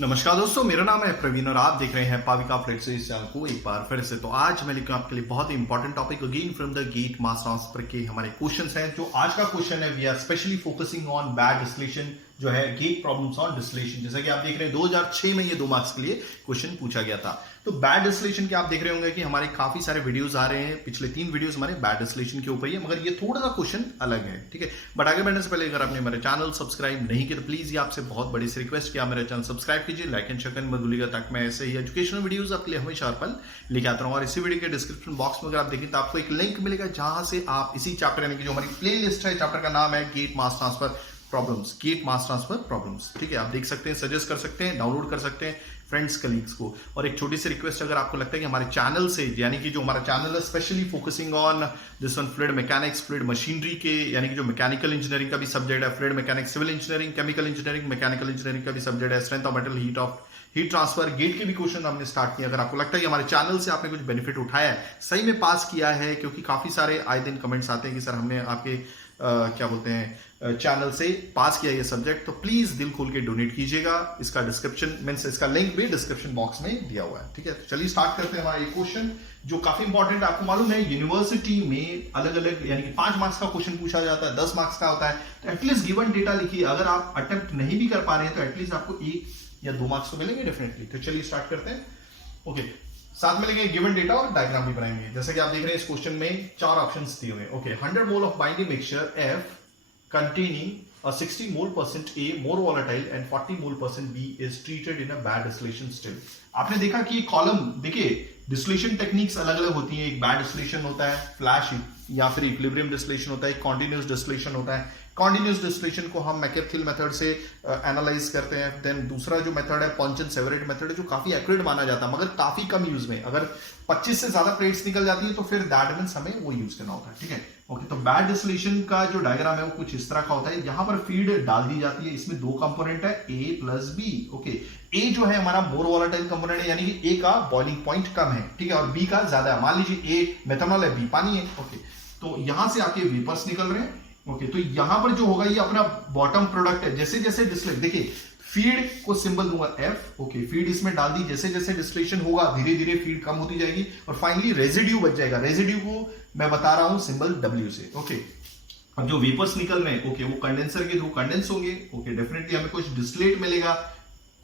नमस्कार दोस्तों, मेरा नाम है प्रवीण और आप देख रहे हैं पाविका फ्लिट्स इस चैनल को एक बार फिर से। तो आज मैं लेकर आपके लिए बहुत ही important topic again from the GATE mass transfer के हमारे क्वेश्चंस हैं। जो आज का क्वेश्चन है we are specially focusing on batch distillation, जो है गेट प्रॉब्लम्स ऑन डिस्टिलेशन। जैसा कि आप देख रहे हैं 2006 में ये 2 मार्क्स के लिए क्वेश्चन पूछा गया था। तो बैड डिस्टिलेशन के आप देख रहे होंगे कि हमारे काफी सारे वीडियोस आ रहे हैं, पिछले 3 वीडियोस हमारे बैड डिस्टिलेशन के ऊपर ही है, मगर ये थोड़ा सा क्वेश्चन अलग है, ठीक है। बट आगे बढ़ने से पहले अगर आपने मेरा चैनल सब्सक्राइब नहीं किया तो प्लीज ये आपसे बहुत बड़ी सी रिक्वेस्ट कि आप मेरा चैनल सब्सक्राइब कीजिए, लाइक एंड शेयर मत भूलिएगा, ताकि मैं ऐसे ही एजुकेशनल वीडियोस आपके लिए हमेशा हर पल लेके आता रहूं। और इसी वीडियो के डिस्क्रिप्शन बॉक्स में अगर आप देखें तो आपको एक लिंक मिलेगा जहां से आप इसी चैप्टर यानी कि जो हमारी प्ले लिस्ट है, चैप्टर का नाम है GATE mass transfer problems, GATE mass transfer problems, ठीक है। आप देख सकते हैं, सजेस्ट कर सकते हैं, डाउनलोड कर सकते हैं फ्रेंड्स कलीग्स को। और एक छोटी सी रिक्वेस्ट, अगर आपको लगता है कि हमारे चैनल से, यानी कि जो हमारा चैनल है specially focusing on this one fluid mechanics, fluid machinery के, यानी कि जो मैकेनिकल इंजीनियरिंग का भी सब्जेक्ट है, fluid mechanics, civil engineering, chemical engineering, mechanical engineering का भी सब्जेक्ट है, strength of metal, heat transfer, GATE के भी क्वेश्चन हमने स्टार्ट किया। अगर आपको लगता है कि हमारे चैनल से आपने कुछ बेनिफिट उठाया है, सही में पास किया है, क्योंकि काफी सारे आए दिन कमेंट्स आते हैं कि सर हमने आपके क्या बोलते हैं चैनल से पास किया ये सब्जेक्ट, तो प्लीज दिल खोल के डोनेट कीजिएगा। इसका डिस्क्रिप्शन मींस इसका लिंक भी डिस्क्रिप्शन बॉक्स में दिया हुआ है, ठीक है। तो चलिए स्टार्ट करते हैं हमारा ये क्वेश्चन, जो काफी इंपॉर्टेंट। आपको मालूम है यूनिवर्सिटी में अलग अलग यानी कि 5 मार्क्स का क्वेश्चन पूछा जाता है, 10 मार्क्स का होता है। तो एटलीस्ट गिवन डेटा लिखिए। अगर आप अटेम्प्ट नहीं भी कर पा रहे हैं तो एटलीस्ट आपको 1 या 2 मार्क्स तो मिलेंगे डेफिनेटली। तो चलिए स्टार्ट करते हैं। ओके, साथ में लेंगे गिवन डेटा और डायग्राम भी बनाएंगे। जैसे कि आप देख रहे हैं इस क्वेश्चन में 4 ऑप्शंस दिए हुए हैं। Okay, 100 mole of binding mixture F containing a 60 mole% A more volatile and 40 mole% B is treated in a bad distillation still। आपने देखा कि ये कॉलम देखिए, डिस्टिलेशन टेक्निक्स अलग अलग होती हैं। एक बैड डिस्टिलेशन होता है, फ्लैश या फिर इक्विलिब्रियम डिस्टिलेशन होता है, कॉन्टिन्यूस डिस्टिलेशन होता है। कॉन्टिन्यूस डिस्टिलेशन को हम मैकेप-थिल मेथड से एनालाइज करते हैं। देन दूसरा जो मेथड है पॉन्चन-सेवरेट मेथड है, जो काफी एक्यूरेट माना जाता है, मगर काफी कम यूज में। अगर 25 से ज्यादा प्लेट्स निकल जाती है तो फिर दैट मींस हमें वो यूज करना होता है, ठीक है। ओके, तो बैड डिस्टिलेशन का जो डायग्राम है वो कुछ इस तरह का होता है। यहां पर फीड डाल दी जाती है, इसमें 2 कंपोनेंट है A plus B। Okay, A जो है हमारा मोर वॉलेटाइल कंपोनेंट है, यानी कि A का बॉइलिंग पॉइंट कम है, ठीक है, और B का ज्यादा है। मान लीजिए A मेथनॉल है, B पानी है। ओके, तो यहां से आके वेपर्स निकल रहे हैं। ओके, तो यहां पर जो होगा ये अपना बॉटम प्रोडक्ट है। जैसे जैसे डिस्टिलेट, देखिए फीड को सिंबल दूंगा F। ओके, फीड इसमें डाल दी, जैसे जैसे डिस्टिलेशन होगा धीरे धीरे फीड कम होती जाएगी और फाइनली रेजिड्यू बच जाएगा। रेजिड्यू को मैं बता रहा हूं सिंबल W से। ओके, अब जो वेपर्स निकल रहे हैं, ओके, वो कंडेंसर के थ्रू कंडेंस होंगे। ओके, डेफिनेटली हमें कुछ डिस्टिलेट मिलेगा,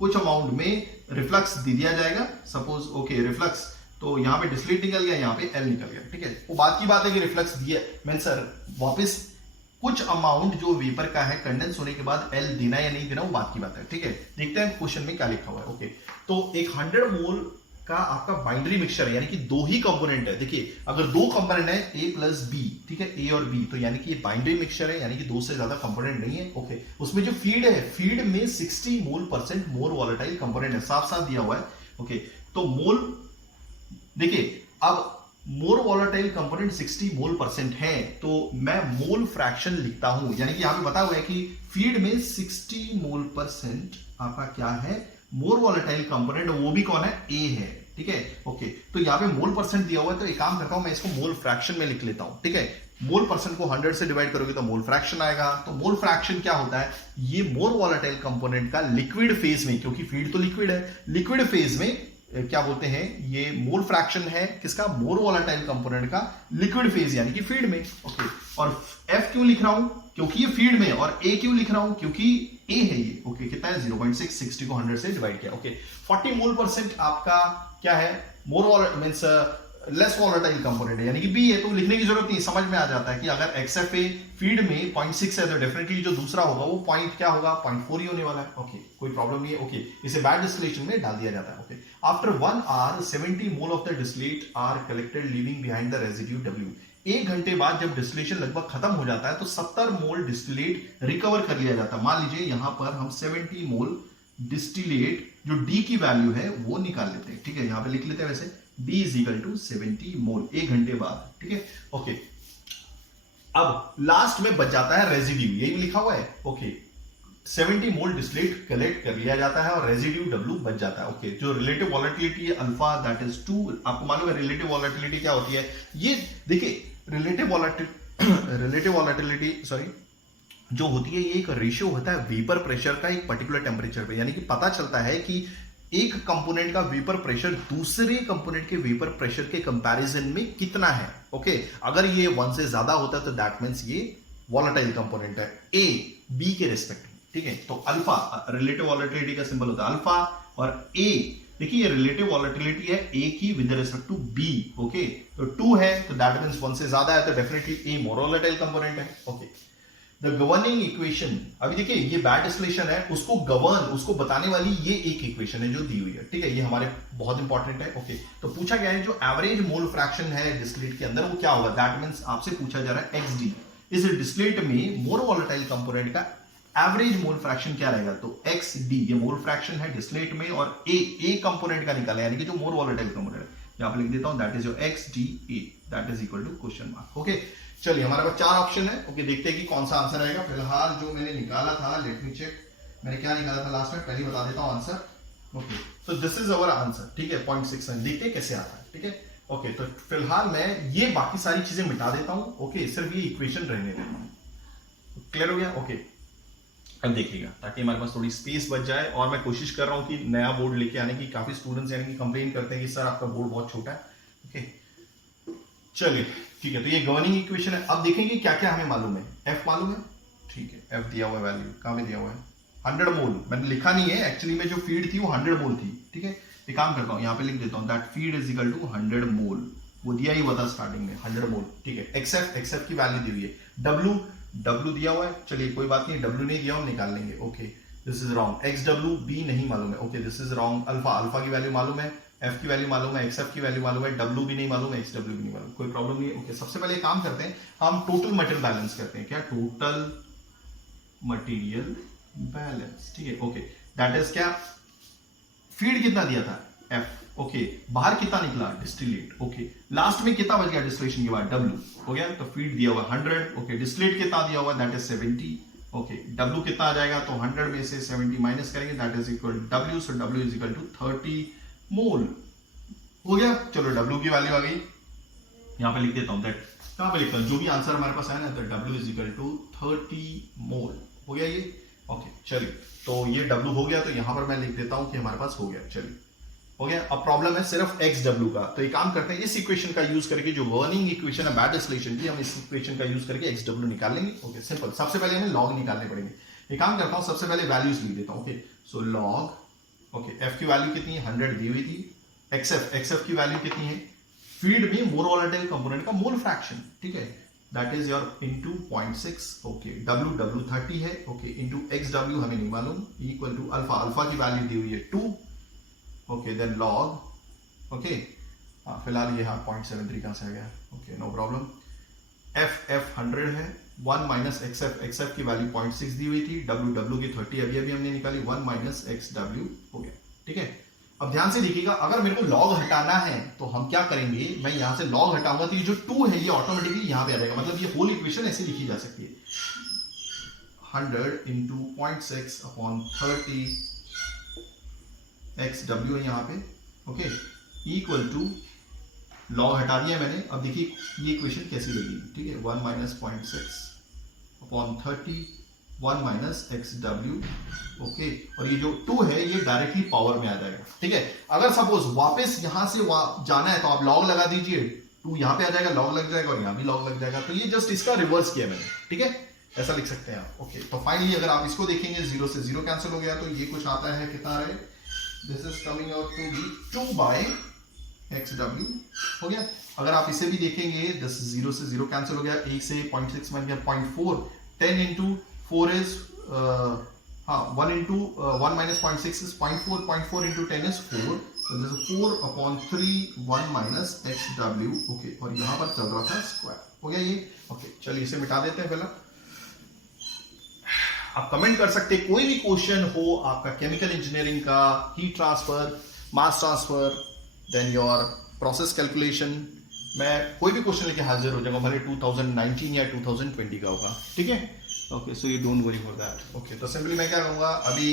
कुछ अमाउंट में रिफ्लक्स दे दिया जाएगा। सपोज ओके रिफ्लक्स, तो यहाँ पे डिस्टिलेट निकल गया, यहाँ पे L निकल गया, ठीक है। वो बात की बात है कि रिफ्लक्स दिया मैं सर वापस कुछ अमाउंट जो वेपर का है कंडेंस होने के बाद L देना या नहीं देना, वो बात की बात है, ठीक है। देखते हैं क्वेश्चन में क्या लिखा हुआ है। ओके, तो एक 100 मोल का आपका बाइंडरी मिक्सचर है, यानी कि 2 ही कंपोनेंट है। देखिए अगर 2 कंपोनेंट है A प्लस B, ठीक है, A और B, तो यानी कि ये बाइंडरी मिक्सचर है, यानी कि 2 से ज्यादा कंपोनेंट नहीं है। ओके, उसमें जो फीड है, फीड में 60 मोल% मोर वॉलेटाइल कंपोनेंट है, साफ साफ दिया हुआ है। ओके, तो मोल देखिए, अब मोर वॉलेटाइल कंपोनेंट 60 मोल% है, तो मैं मोल फ्रैक्शन लिखता हूं, यानी कि यहां पे बता हुआ है कि फीड में 60 मोल% आपका क्या है, मोर वॉलेटाइल कंपोनेंट, वो भी कौन है, A है, ठीक है। ओके, तो यहां पे मोल % दिया हुआ है, तो एक काम करता हूं मैं इसको मोल फ्रैक्शन में लिख लेता हूं, ठीक है। मोल % को 100 से डिवाइड करोगे तो मोल फ्रैक्शन आएगा। तो मोल फ्रैक्शन क्या होता है, ये मोर वॉलेटाइल कंपोनेंट का लिक्विड फेज में, क्योंकि फीड तो लिक्विड है, लिक्विड फेज में क्या बोलते हैं, ये मोल फ्रैक्शन है किसका, मोर वॉलेटाइल कंपोनेंट का लिक्विड फेज यानी कि फीड में। ओके, और F क्यों लिख रहा हूं, क्योंकि ये फीड में, और A क्यों लिख रहा हूं, क्योंकि A है ये। ओके, कितना है 0.6, 60 को 100 से डिवाइड किया। ओके, 40 मोल% आपका क्या है, more volatile means less volatile component है, यानी कि B है, तो लिखने की जरूरत नहीं, समझ में आ जाता है कि अगर XFA फीड में 0.6 है तो डेफिनेटली जो दूसरा होगा वो पॉइंट क्या होगा, 0.4 ही होने वाला है। ओके, कोई प्रॉब्लम नहीं है। ओके, इसे बैड डिस्टिलेशन में डाल दिया जाता है। Okay, after 1 hour 70 mole of the distillate are collected leaving behind the residue W। 1 घंटे बाद जब डिस्टिलेशन लगभग खत्म हो जाता है तो 70 मोल डिस्टिलेट रिकवर कर लिया जाता है। मान लीजिए यहां पर हम 70 मोल डिस्टिलेट, जो D की वैल्यू है वो निकाल लेते हैं, ठीक है। यहां पे लिख लेते हैं वैसे D इज इक्वल टू 70 मोल 1 घंटे बाद, ठीक है। ओके, अब लास्ट में बच जाता है रेजिड्यू, यही लिखा हुआ है। ओके, 70 मोल डिस्टिलेट कलेक्ट कर लिया जाता है और रेजिड्यू W बच जाता है। ओके, जो रिलेटिव वॉलेटिलिटी है अल्फा, दैट इज 2। आपको मालूम है रिलेटिव वॉलेटिलिटी क्या होती है, ये देखिए रिलेटिव वॉलेटिलिटी, सॉरी जो होती है ये एक रेशियो होता है वेपर प्रेशर का एक पर्टिकुलर टेम्परेचर पे, यानी कि पता चलता है कि एक कंपोनेंट का वेपर प्रेशर दूसरे कंपोनेंट के वेपर प्रेशर के कंपैरिजन में कितना है। ओके, अगर ये 1 से ज्यादा होता है तो दैट मींस ये वॉलेटाइल कंपोनेंट है ए बी के रिस्पेक्ट में। ठीक है, तो अल्फा रिलेटिव वॉलेटिलिटी का सिंबल होता है अल्फा, और ए देखिए ये रिलेटिव वॉलेटिलिटी है ए की with respect to B. Okay, तो 2 है तो दैट मींस 1 से ज्यादा है तो डेफिनेटली ए मोर वॉलेटाइल कंपोनेंट है। ओके, द गवर्निंग इक्वेशन, अभी देखिए ये बैड डिस्टिलेशन है, उसको गवर्न उसको बताने वाली ये एक इक्वेशन है जो दी हुई है। ठीक है, ये हमारे बहुत इंपॉर्टेंट है। ओके, तो पूछा गया है जो एवरेज मोल फ्रैक्शन है डिस्टिलेट के अंदर वो क्या होगा। दैट मींस आपसे पूछा जा रहा है एक्सडी, इस डिस्टिलेट में मोर वॉलेटाइल कंपोनेंट का एवरेज मोल फ्रैक्शन क्या रहेगा। तो एक्स डी ये मोल फ्रैक्शन है डिस्टिलेट में, और ए कंपोनेंट का निकाला यानी कि जो मोर वॉलेटाइल कंपोनेंट है, यहां पर लिख देता हूं that is your X D A, that is equal to question mark. Okay, चलिए हमारे पास 4 ऑप्शन है। ओके, देखते हैं कि कौन सा आंसर आएगा। फिलहाल जो मैंने निकाला था, लेट मी चेक, मैंने क्या निकाला था लास्ट में, पहले बता देता हूं answer. Okay, so this is our answer. ठीक है, 0.69, देखते हैं कैसे आता है। ठीक है, ओके, तो फिलहाल मैं ये बाकी सारी चीजें मिटा देता हूं। ओके, सिर्फ ये इक्वेशन रहने देता हूं। क्लियर हो गया। ओके, अब देखिएगा ताकि हमारे पास थोड़ी स्पेस बच जाए, और मैं कोशिश कर रहा हूं कि नया बोर्ड लेके आने की। काफी स्टूडेंट्स यानी कि कंप्लेन करते हैं कि सर आपका बोर्ड बहुत छोटा है। ओके, चलिए ठीक है, तो ये गवर्निंग इक्वेशन है। अब देखेंगे क्या क्या हमें मालूम है। एफ मालूम है, ठीक है, एफ दिया हुआ है, वैल्यू कहां में दिया हुआ है 100 मोल, मैंने लिखा नहीं है एक्चुअली में, जो फीड थी वो 100 मोल थी। ठीक है, एक काम करता हूं, यहां पे लिख देता हूं that feed is equal to 100 mole, वो दिया ही हुआ था स्टार्टिंग में 100 मोल। ठीक है, एक्सएफ की वैल्यू दी हुई है, डब्ल्यू दिया हुआ है, चलिए कोई बात नहीं, डब्ल्यू नहीं दिया हम निकाल लेंगे। Okay, this is wrong, X W B नहीं मालूम है। Okay, this is wrong, alpha की वैल्यू मालूम है, एफ की वैल्यू मालूम है, एक्सएफ की वैल्यू मालूम है, डब्ल्यू भी नहीं मालूम है, एक्स डब्ल्यू भी नहीं मालूम, कोई प्रॉब्लम नहीं है। ओके, सबसे पहले काम करते हैं, हम टोटल मटेरियल बैलेंस करते हैं। क्या, टोटल मटेरियल बैलेंस। ठीक है, ओके, दैट इज क्या, फीड कितना दिया था एफ। ओके, बाहर कितना निकला डिस्टिलेट। ओके, लास्ट में कितना बच गया डिस्टिलेशन के बाद, डब्ल्यू हो गया, तो फीड दिया हुआ 100। ओके, डिस्टिलेट कितना दिया हुआ, दैट इज 70। ओके, डब्ल्यू कितना आ जाएगा, तो 100 में से 70 माइनस करेंगे, that is equal W, so W is equal to 30 mole. हो गया, चलो डब्ल्यू की वैल्यू आ गई, यहां पे लिख देता हूं दैट, कहां पे लिखता हूं, जो भी आंसर हमारे पास आया ना, तो W is equal to 30 mole. हो गया ये। ओके, चलिए, तो ये डब्ल्यू हो गया, तो यहां पर मैं लिख देता हूं कि हमारे पास हो गया। चलिए, हो गया। अब प्रॉब्लम है सिर्फ एक्स डब्ल्यू का, तो एक काम करते हैं, इस इक्वेशन का यूज करके, जो गवर्निंग इक्वेशन है बैड डिस्टिलेशन की, हम इस इक्वेशन का यूज करके एक्स डब्ल्यू निकाल लेंगे। ओके, सिंपल, सबसे पहले हमें लॉग निकालने पड़ेंगे। एक काम करता हूं, सबसे पहले वैल्यूज लिख देता हूं। Okay, so log, okay, F की वैल्यू कितनी है, 100 दी हुई थी, एक्सएफ की वैल्यू कितनी है, फीड में मोर वॉलेटाइल कंपोनेंट का मोल फ्रैक्शन। ठीक है, that is your into 0.6। Okay, W 30 है। ओके, इनटू एक्स डब्ल्यू हमें नहीं मालूम, इक्वल टू अल्फा की वैल्यू दी हुई है 2। ओके, देन लॉग, ओके, फिलहाल ये 0.73 कहां से आ गया। ओके, नो प्रॉब्लम, एफ 100 है, 1 माइनस एक्सएफ की वैल्यू 0.6 दी हुई थी, डब्ल्यू की 30 अभी हमने निकाली, 1 माइनस एक्स डब्ल्यू हो गया। ठीक है, अब ध्यान से देखिएगा, अगर मेरे को लॉग हटाना है तो हम क्या करेंगे, मैं यहां से लॉग हटाऊंगा तो ये जो 2 है ये ऑटोमेटिकली यहां पे आ जाएगा, मतलब ये होल इक्वेशन ऐसे लिखी जा सकती है, 100 इंटू 0.6 अपॉन 30 एक्स डब्ल्यू है यहाँ पे। ओके, इक्वल टू, लॉग हटा दिया मैंने, अब देखिए ये इक्वेशन कैसी लगी। ठीक है, 1 minus 0.6 upon 30, 1 minus x W. Okay, और ये जो 2 है ये डायरेक्टली पावर में आ जाएगा। ठीक है, अगर सपोज वापस यहां से जाना है तो आप लॉग लगा दीजिए, 2 यहां पे आ जाएगा, लॉग लग जाएगा, और यहां भी लॉग लग जाएगा, तो ये जस्ट इसका रिवर्स किया मैंने। ठीक है, ऐसा लिख सकते हैं आप। ओके, तो फाइनली अगर आप इसको देखेंगे, 0 से 0 कैंसिल हो गया, तो ये कुछ आता है, कितना रहे, this is coming out to be 2 by X W. हो गया, अगर आप इसे भी देखेंगे, 0 से 0 कैंसिल हो गया, 1 से 0.6 बन गया 0.4, 10 into 4 is 1 into 1 minus 0.6 is 0.4 into 10 is 4, so this is 4 upon 3 1 minus x W. Okay, और यहां पर चल रहा था स्क्वायर। हो गया ये। ओके, चलिए इसे मिटा देते हैं पहले। आप कमेंट कर सकते हैं, कोई भी क्वेश्चन हो आपका केमिकल इंजीनियरिंग का, heat transfer, mass transfer, then your process calculation, मैं कोई भी क्वेश्चन लेके हाजिर हो जाऊंगा, भले 2019 या 2020 का होगा। ठीक है, okay, so you don't worry for that. Okay, तो सिंपली मैं क्या कहूंगा, अभी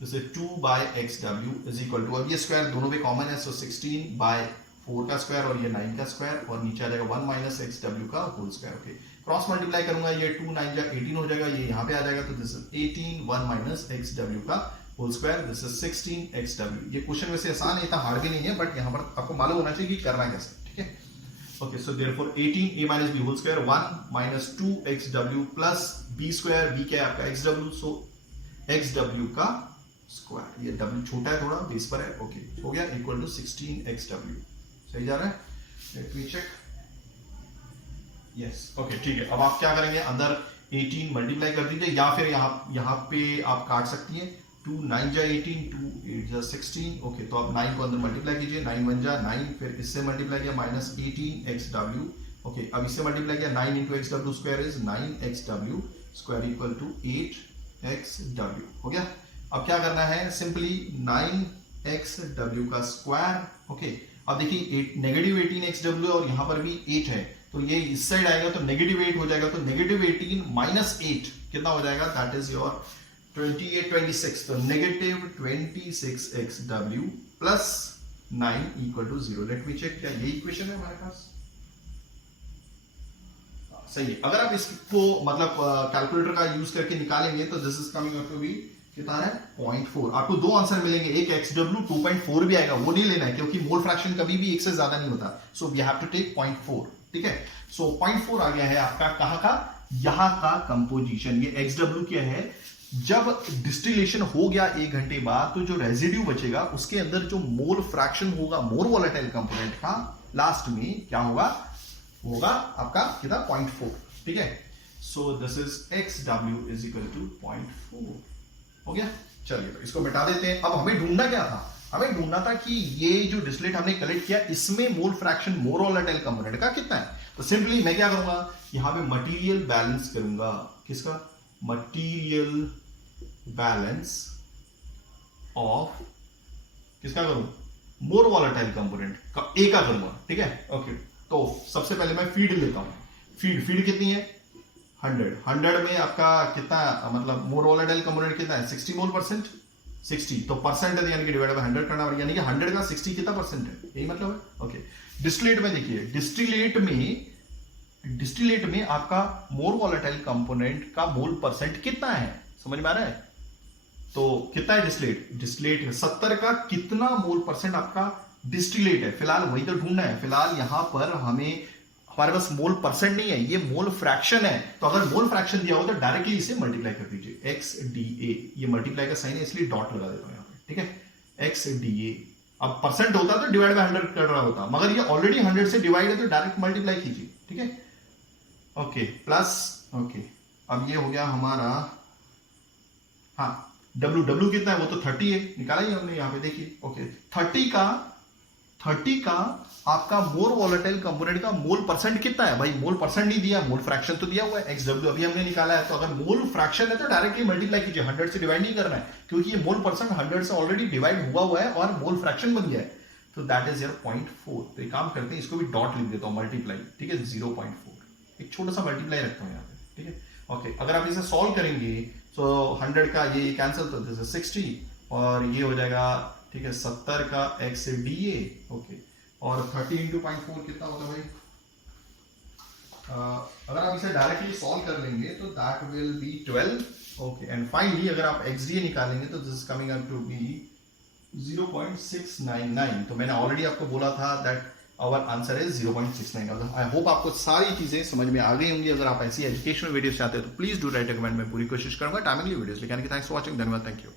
जैसे 2 by X W is equal to, अब ये स्क्वायर दोनों पे कॉमन है, सो 16 बाय 4 का स्क्वायर और ये 9 का स्क्वायर, और नीचे आ जाएगा 1 माइनस एक्स डब्ल्यू का whole square. Okay, cross multiply करूंगा, ये 2 9 जा 18 हो जाएगा, ये यहाँ पे आ जाएगा, तो this is 18 1 minus x W का whole square, this is 16 x डब्ल्यू। ये क्वेश्चन वैसे आसान है, इतना हार्ड भी नहीं है, बट यहाँ पर आपको मालूम होना चाहिए कि करना कैसे, ठीक है। Okay, so therefore 18 a minus B whole square 1 minus 2 X W plus B square, B क्या है आपका X W, so X W का स्क्वायर, ये डब्ल्यू छोटा है थोड़ा बेस पर है, ओके हो गया, इक्वल टू 16 एक्स डब्ल्यू। सही जा रहा है, let me check, yes okay ठीक है। अब आप क्या करेंगे, अंदर 18 मल्टीप्लाई कर दीजिए, या फिर यहाँ पे आप काट सकती हैं, 2 9 जा 18, 2 8 जा 16, ओके, तो आप 9 को अंदर मल्टीप्लाई कीजिए, 9 1 जा 9, फिर इससे मल्टीप्लाई किया माइनस 18 एक्स डब्ल्यू, ओके, अब इससे मल्टीप्लाई किया 9 into X W square is 9 X W square equal to 8 X W, हो गया। अब क्या करना है, सिंपली 9 एक्स डब्ल्यू का स्क्वायर, ओके, अब देखिए नेगेटिव 18 एक्स डब्ल्यू और यहां पर भी 8 है, तो ये इस साइड आएगा तो नेगेटिव 8 हो जाएगा, तो नेगेटिव 18 माइनस 8 कितना हो जाएगा, दैट इज योर 28 26, तो negative 26 X W plus 9 equal to 0। Let me check, क्या ये इक्वेशन है हमारे पास, सही है। अगर आप इसको मतलब कैलकुलेटर का यूज करके निकालेंगे तो this is coming up to be कितना है 0.4। आपको दो आंसर मिलेंगे, एक एक्स डब्ल्यू 2.4 भी आएगा, वो नहीं लेना है क्योंकि मोल फ्रैक्शन कभी भी एक से ज्यादा नहीं होता, so we have to take 0.4, ठीक है। सो 0.4 आ गया है आपका कहां का, यहां का कंपोजिशन। ये एक्स डब्ल्यू क्या है, जब डिस्टिलेशन हो गया 1 घंटे बाद तो जो रेजिड्यू बचेगा उसके अंदर जो मोल फ्रैक्शन होगा मोर वोलेटाइल कंपोनेंट का, लास्ट में क्या होगा आपका कितना 0.4, ठीक है। So this is X W is equal to 0.4, हो गया। चलिए तो इसको मिटा देते हैं। अब हमें ढूंढना क्या था, हमें ढूंढना था कि ये जो डिस्टिलेट हमने कलेक्ट किया इसमें मोल फ्रैक्शन मोर वोलेटाइल कंपोनेंट का कितना है। तो सिंपली मैं क्या करूंगा, यहां पे मटेरियल बैलेंस करूंगा, किसका, मटेरियल बैलेंस ऑफ किसका करूं, मोर वोलेटाइल कंपोनेंट का ए का करूंगा, ठीक है। ओके, तो सबसे पहले मैं फीड लेता हूं, फीड कितनी है 100 में आपका कितना, मतलब मोर वोलेटाइल कंपोनेंट कितना है 60 मोल परसेंट, 60 तो परसेंट है यानी कि डिवाइड बाय 100 करना पड़ेगा, यानी कि 100 का 60 कितना परसेंट है, यही मतलब है। ओके, डिस्टिलेट में देखिए, डिस्टिलेट में आपका मोर वोलेटाइल कंपोनेंट का मोल परसेंट कितना है, समझ में आ रहा है। तो कितना है डिस्टिलेट 70 का कितना मोल परसेंट आपका डिस्टिलेट है, फिलहाल वही तो ढूंढना है। फिलहाल यहां पर हमारे पास मोल परसेंट नहीं है, ये मोल फ्रैक्शन है, तो अगर मोल फ्रैक्शन दिया हो तो डायरेक्टली इसे मल्टीप्लाई कर दीजिए, एक्स डी ए, ये मल्टीप्लाई का साइन है इसलिए डॉट लगा देता हूं यहां पे, ठीक है, एक्स डी ए। अब परसेंट होता तो डिवाइड बाय 100 कर रहा होता, मगर ये ऑलरेडी 100 से डिवाइड है तो डायरेक्ट मल्टीप्लाई कीजिए, ठीक है। ओके, प्लस, ओके, अब ये हो गया हमारा, हाँ डब्ल्यू कितना है, वो तो 30 है, निकाला ही हमने यहाँ पे, देखिए। ओके, 30 का आपका मोर वोलेटाइल कंपोनेंट का मोल परसेंट कितना है, भाई मोल परसेंट नहीं दिया, मोल फ्रैक्शन तो दिया हुआ है, एक्स डब्ल्यू अभी हमने निकाला है, तो अगर मोल फ्रैक्शन है तो डायरेक्टली मल्टीप्लाई कीजिए, 100 से डिवाइड नहीं करना है क्योंकि ये मोल परसेंट 100 से ऑलरेडी डिवाइड हुआ है और मोल फ्रैक्शन बन गया है, तो दैट इज योर 0.4। तो एक काम करते हैं, इसको भी डॉट लिख देता हूं, मल्टीप्लाई, ठीक है, 0.4, एक छोटा सा मल्टीप्लाई रखता हूं यहाँ पे, ठीक है। ओके, अगर आप इसे सॉल्व करेंगे तो 100 का ये कैंसिल, तो दिस इज 60 और ये हो जाएगा, ठीक है, 70 का एक्स डी ए, ओके, और 30 इंटू 0.4 कितना होता है भाई, अगर आप इसे डायरेक्टली सॉल्व कर लेंगे तो that will be 12, okay, and finally अगर आप एक्स डी ए निकालेंगे तो this is coming up to be 0.699। तो मैंने ऑलरेडी आपको बोला था that our answer is 0.69। I hope आपको सारी चीजें समझ में आ गई होंगी। अगर आप ऐसी एजुकेशनल वीडियोस चाहते हैं तो प्लीज डू राइट, कमेंट में पूरी कोशिश करूंगा टाइमली वीडियोस लेके आने की। थैंक्स फॉर वॉचिंग, धन्यवाद, थैंक यू।